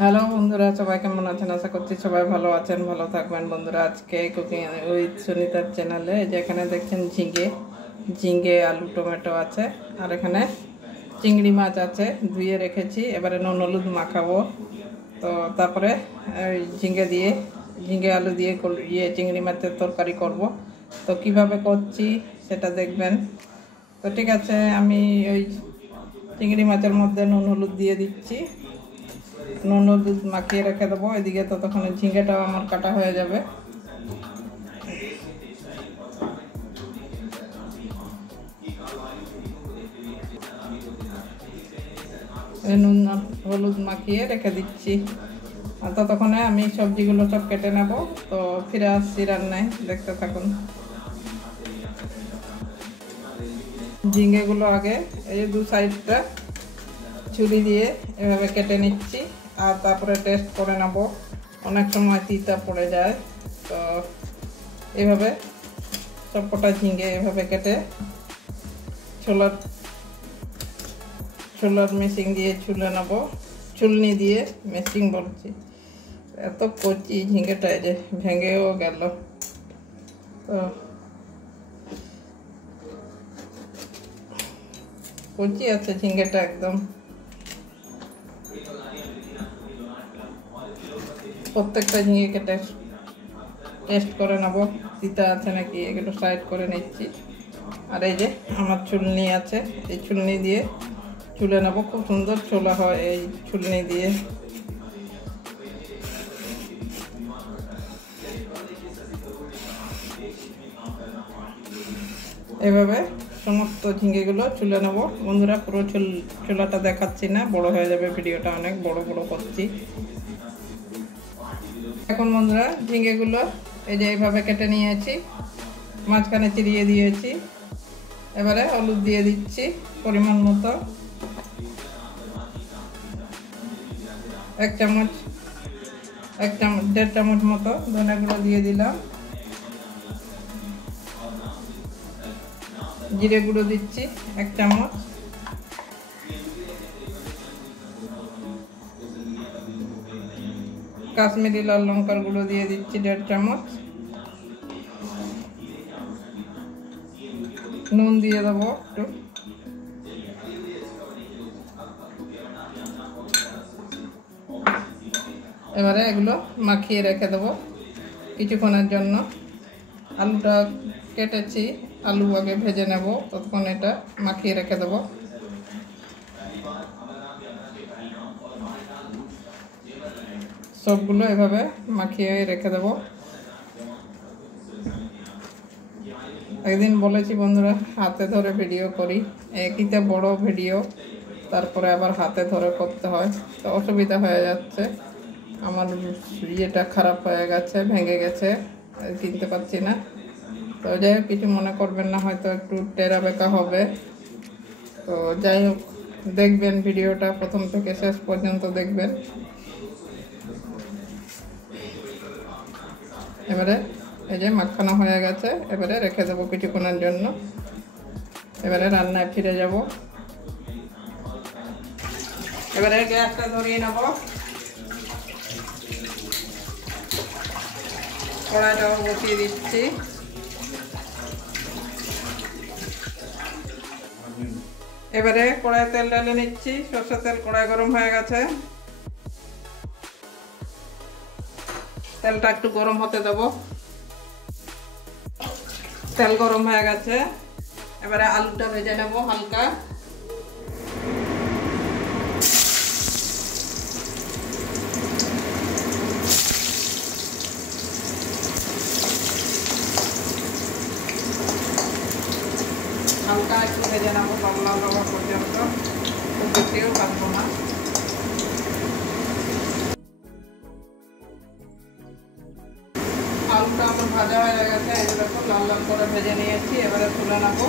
Hello বন্ধুরা, সবাই কেমন আছেন? আশা করছি সবাই ভালো আছেন, ভালো থাকবেন। বন্ধুরা, আজকে কুকিং উইথ সুনিতার চ্যানেলে যেখানে দেখছেন ঝিঙে আলু টমেটো আছে, আর এখানে চিংড়ি মাছ আছে, ধুয়ে রেখেছি। এবারে নুন হলুদ মাখাবো। তো তারপরে ঝিঙে আলু দিয়ে চিংড়ি মাছের তরকারি করব। তো কিভাবে করছি সেটা দেখবেন। তো ঠিক আছে, আমি ওই চিংড়ি মাছের মধ্যে নুন হলুদ দিয়ে দিচ্ছি। নুন হলুদ মাখিয়ে রেখে দেবো। এদিকে ততক্ষণ ঝিঙেটাও আমার কাটা হয়ে যাবে। নুন হলুদ মাখিয়ে রেখে দিচ্ছি। আর ততক্ষণে আমি সবজিগুলো সব কেটে নেব। তো ফিরে আসছি রান্নায়, দেখতে থাকুন। ঝিঙেগুলো আগে এই দু সাইডটা ছুরি দিয়ে এভাবে কেটে নিচ্ছি, আর তারপরে টেস্ট করে নেব। অনেক সময় তিতা পড়ে যায়, তো এভাবে সবকটা ঝিঙে এভাবে কেটে ছোলার মেশিন দিয়ে ছুলে নেব। ছুলনি দিয়ে মেশিন বলছি, এত কচি ঝিঙেটা যে ভেঙেও গেল। তো কচি আছে ঝিঙেটা একদম। প্রত্যেকটা ঝিঙেকে টেস্ট করে নেব তিতা আছে নাকি, এগুলো সাইড করে নিচ্ছি। আর এই যে আমার ছুলনি আছে, এই ছুলনি দিয়ে ছুলে নেব। খুব সুন্দর ছোলা হয় এই ছুলনি দিয়ে। এভাবে সমস্ত ঝিঙেগুলো ছুলে নেব। বন্ধুরা, পুরো ছোলাটা দেখাচ্ছি না, বড় হয়ে যাবে ভিডিওটা, অনেক বড় করছি। এখন বন্ধুরা, ঝিঙেগুলো এই যে এইভাবে কেটে নিয়েছি, মাঝখানে চিরিয়ে দিয়েছি। এবারে হলুদ দিয়ে দিচ্ছি পরিমাণ মতো, 1 চামচ 1.5 চামচ মতো ধনে গুঁড়ো দিয়ে দিলাম। জিরে গুঁড়ো দিচ্ছি 1 চামচ। কাশ্মীরি লাল লঙ্কার গুঁড়ো দিয়ে দিচ্ছি 1.5 চামচ। নুন দিয়ে দেবো একটু। এবারে এগুলো মাখিয়ে রেখে দেবো কিছুক্ষণের জন্য। আলুটা কেটেছি, আলু আগে ভেজে নেব, ততক্ষণ এটা মাখিয়ে রেখে দেবো। সবগুলো এভাবে মাখিয়ে রেখে দেবো। একদিন বলেছি বন্ধুরা, হাতে ধরে ভিডিও করি, একইতে বড় ভিডিও, তারপরে আবার হাতে ধরে করতে হয়, তো অসুবিধা হয়ে যাচ্ছে। আমার ইয়েটা খারাপ হয়ে গেছে, ভেঙে গেছে, কিনতে পারছি না। তো যাই হোক, কিছু মনে করবেন না, হয়তো একটু টেরা বেঁকা হবে। তো যাই হোক, দেখবেন ভিডিওটা প্রথম থেকে শেষ পর্যন্ত দেখবেন। এবারে এই যে মাখানো হয়ে গেছে, এবারে রেখে দেবো কিছুক্ষণের জন্য। এবারে রান্নায় ফিরে যাব। এবারে গ্যাসটা ধরিয়ে নেব। কড়াইটাও বসিয়ে দিচ্ছি। এবারে কড়াই তেল ঢেলে নিচ্ছি, সরষের তেল। কড়াই গরম হয়ে গেছে, তেলটা একটু গরম হতে দেবো। তেল গরম হয়ে গেছে, এবারে আলুটা ভেজে নেব হালকা। হালকা একটু ভেজে নেবো, লাল হওয়া পর্যন্ত, খুব বেশিও ভাজবো না। আলুটা আমার ভাজা হয়ে গেছে, এগুলো একটু লাল লাল করে ভেজে নিয়েছি। এবারে তুলে নেবো।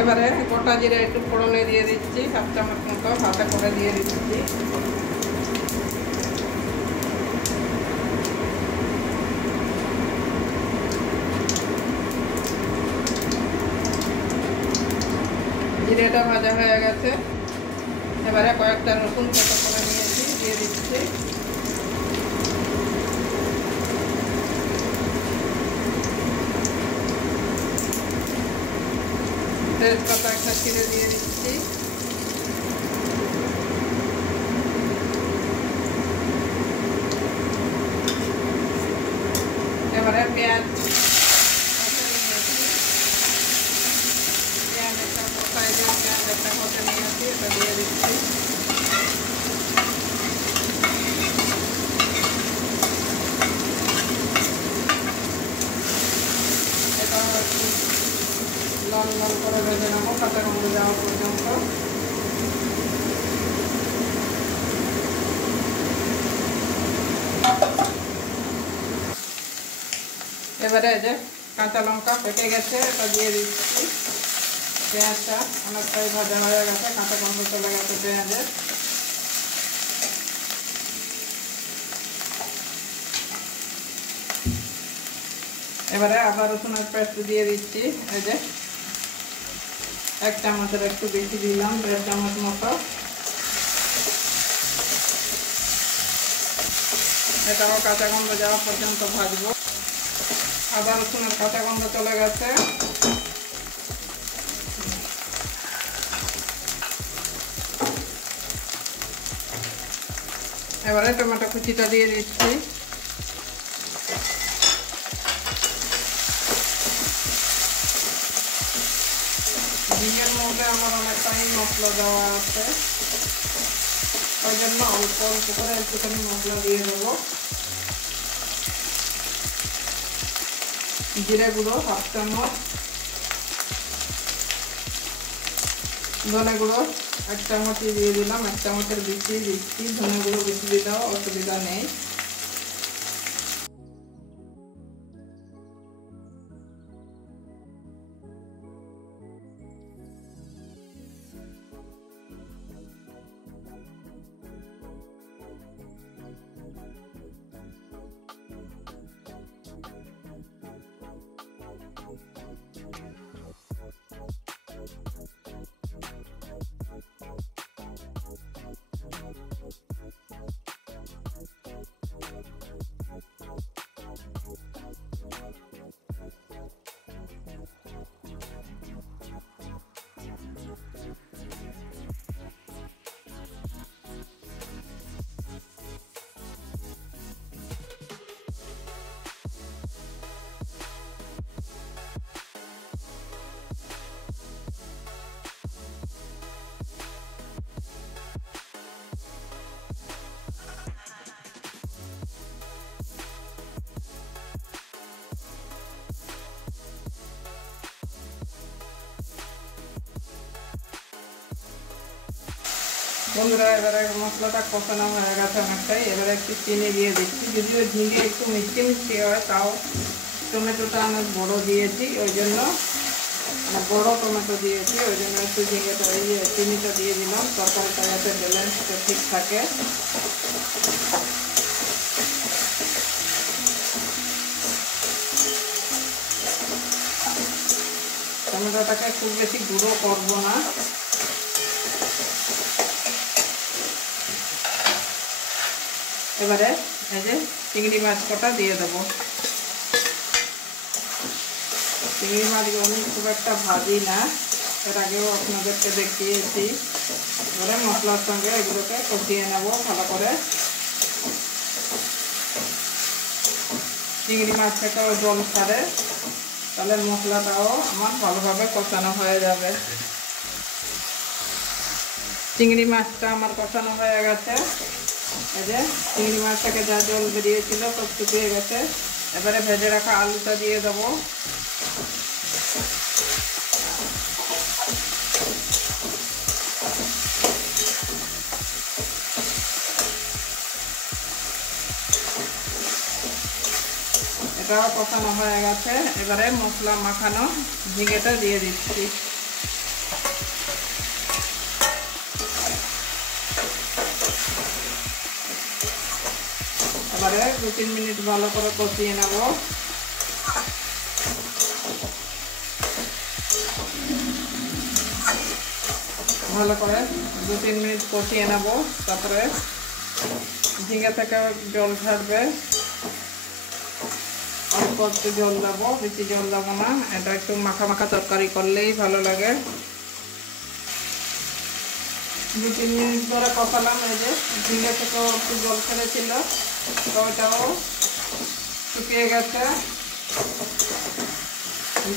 এবারে গোটা গোটা জিরা একটু ফোড়নে দিয়ে দিচ্ছি, 7 চামচ মতো হাতে করে দিয়ে দিচ্ছি। জিরেটা ভাজা হয়ে গেছে, এবারে কয়েকটা রসুন থেতো করে নিয়েছি দিয়ে দিচ্ছি। তেজপাতা একটা ছিঁড়ে দিয়ে দিচ্ছি। এবারে পেঁয়াজ একটা সাইজের পেঁয়াজ একটা কষে নিয়েছি, এটা দিয়ে দিচ্ছি। এটা একটু লাল লাল করে ভেজে নেবো কাঁচা গন্ধ যাওয়া পর্যন্ত। এবারে যে কাঁচা লঙ্কা পেকে গেছে, এটা দিয়ে দিচ্ছি। পেঁয়াজটা অনেকটাই ভাজা হয়ে গেছে, কাঁচা গন্ধ চলে গেছে পেঁয়াজের। এবারে আদা রসুনের পেস্ট দিয়ে দিচ্ছি। এই যে 1 চামচের একটু বেশি দিলাম, 1.5 চামচ মতো। এটাও কাঁচা গন্ধ যাওয়া পর্যন্ত ভাজবো। আদা রসুনের কাঁচা গন্ধ চলে গেছে। এবারে টমেটো কুচিটা দিয়ে দিচ্ছি। ডিমের মধ্যে আমার অনেকটাই মশলা দেওয়া আছে, ওই জন্য অল্প অল্প করে একটুখানি মশলা দিয়ে দেবো। জিরে গুঁড়ো 1/2 চামচ, ধনে গুঁড়ো 1 চামচই দিয়ে দিলাম, 1 চামচের বেশি দিচ্ছি। ধনে গুঁড়ো বেশি দিলেও অসুবিধা নেই। বন্ধুরা এবারে মশলাটা কষানো হয়ে গেছে অনেকটাই। এবারে একটু চিনি দিয়ে দিচ্ছি। যদিও ঝিঙে একটু মিষ্টি মিষ্টি হয়, তাও টমেটোটা অনেক বড় দিয়েছি, ওই জন্য বড় টমেটো দিয়েছি, ওই জন্য একটু ঝিঙেটা চিনিটা দিয়ে দিলাম, তরকারিটা যাতে ব্যালেন্সটা ঠিক থাকে। টমেটোটাকে খুব বেশি গুঁড়ো করবো না। এবারে এই যে চিংড়ি মাছ কটা দিয়ে দেবো। চিংড়ি মাছগুলো আমি খুব একটা ভাজি না, এর আগেও আপনাদেরকে দেখিয়েছি। এবারে মশলার সঙ্গে এগুলোকে কষিয়ে নেব ভালো করে। চিংড়ি মাছ থেকেও জল ছাড়ে, তাহলে মশলাটাও আমার ভালোভাবে কষানো হয়ে যাবে। চিংড়ি মাছটা আমার কষানো হয়ে গেছে। এই যে চিংড়ি মাছ থেকে যা জল বেরিয়েছিল সব শুকিয়ে গেছে। এবারে ভেজে রাখা আলুটা দিয়ে দেবো। এটাও কষানো হয়ে গেছে। এবারে মশলা মাখানো ঝিঙেটা দিয়ে দিচ্ছি। এবারে 2-3 মিনিট ভালো করে কষিয়ে নেব। ভালো করে 2-3 মিনিট কষিয়ে নেব। তারপরে ঝিঙে থেকে জল ছাড়বে, অল্প একটু জল দেবো, বেশি জল দেবো না। এটা একটু মাখা মাখা তরকারি করলেই ভালো লাগে। 2-3 মিনিট ধরে কষালাম। এই যে ঝিঙে থেকেও একটু জল ছেড়েছিল, তো ওইটাও শুকিয়ে গেছে।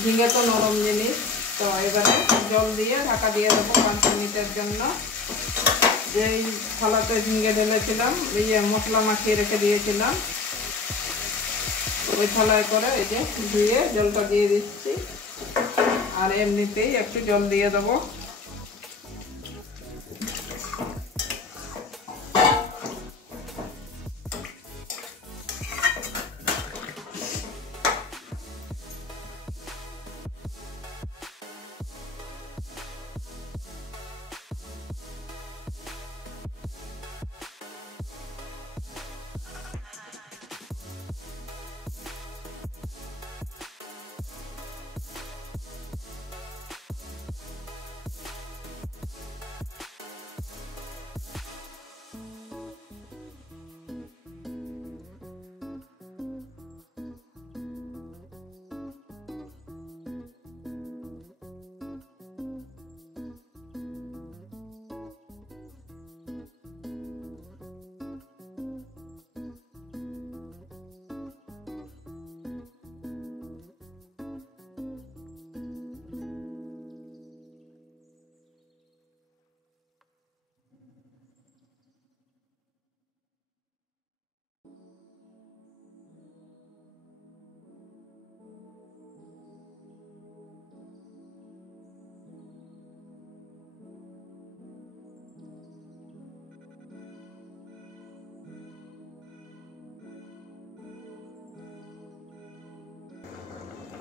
ঝিঙে তো নরম জিনিস, তো এবারে জল দিয়ে ঢাকা দিয়ে দেবো 5 মিনিটের জন্য। যেই থালাতে ঝিঙে ঢেলেছিলাম, মশলা মাখিয়ে রেখে দিয়েছিলাম, ওই থালায় করে এই যে ধুয়ে জলটা দিয়ে দিচ্ছি। আর এমনিতেই একটু জল দিয়ে দেবো।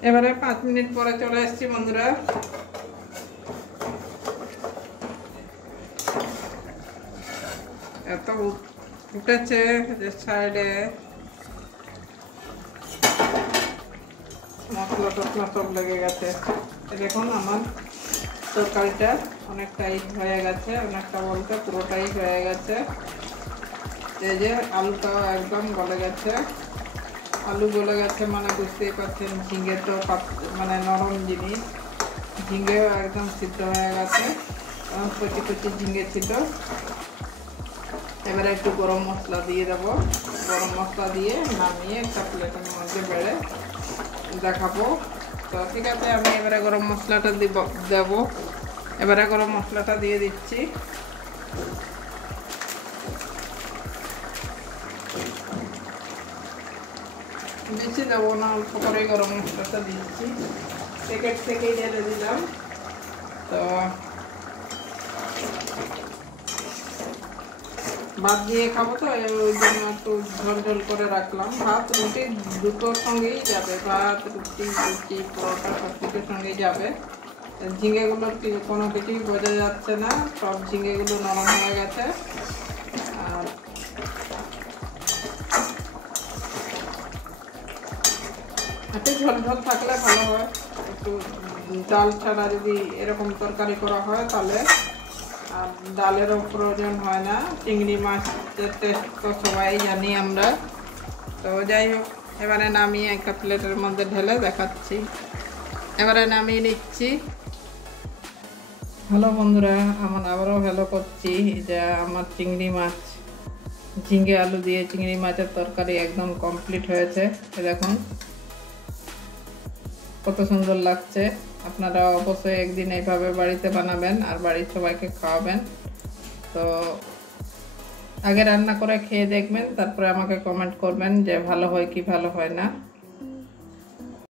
এবারে 5 মিনিট পরে চলে এসেছি বন্ধুরা। এত উঠেছে যে সাইডে মশলা টসলা সব লেগে গেছে। দেখুন আমার তরকারিটা অনেকটাই হয়ে গেছে, অনেকটা বলতে পুরোটাই হয়ে গেছে। এই যে আলুটাও একদম গলে গেছে। আলু গলে গেছে মানে বুঝতেই পারছেন, ঝিঙে তো মানে নরম জিনিস, ঝিঙেও একদম সিদ্ধ হয়ে গেছে। কচি কচি ঝিঙে ছিল। এবারে একটু গরম মশলা দিয়ে দেবো। গরম মশলা দিয়ে নামিয়ে একটা প্লেটের মধ্যে বেড়ে দেখাবো। তো ঠিক আছে, আমি এবারে গরম মশলাটা দেবো। এবারে গরম মশলাটা দিয়ে দিচ্ছি। বেশি দেবো না, অল্প করে গরম মশলাটা দিচ্ছি। প্যাকেট থেকেই ঢেলে দিলাম। তো ভাত দিয়ে খাবো, তো ওই জন্য একটু ঝোল ঝোল করে রাখলাম। ভাত রুটি দুটোর সঙ্গেই যাবে, ভাত রুটি লুচি পরোটা সব কিছুর সঙ্গেই যাবে। ঝিঙেগুলোর কোনো কিছুই বোঝা যাচ্ছে না, সব ঝিঙেগুলো নরম হয়ে গেছে। আর একটু ঝোল ঝোল থাকলে ভালো হয়। একটু ডাল ছাড়া যদি এরকম তরকারি করা হয় তাহলে আর ডালেরও প্রয়োজন হয় না। চিংড়ি মাছের টেস্ট তো সবাই জানি আমরা। তো যাই হোক, এবারে নামিয়ে একটা প্লেটের মধ্যে ঢেলে দেখাচ্ছি। এবারে নামিয়ে নিচ্ছি। হ্যালো বন্ধুরা, আমার আবারও হ্যালো করছি। যে আমার চিংড়ি মাছ, ঝিঙে আলু দিয়ে চিংড়ি মাছের তরকারি একদম কমপ্লিট হয়েছে। দেখুন কত সুন্দর লাগছে। আপনারা অবশ্যই একদিন এইভাবে বাড়িতে বানাবেন আর বাড়ির সবাইকে খাওয়াবেন। তো আগে রান্না করে খেয়ে দেখবেন, তারপরে আমাকে কমেন্ট করবেন যে ভালো হয় কি ভালো হয় না।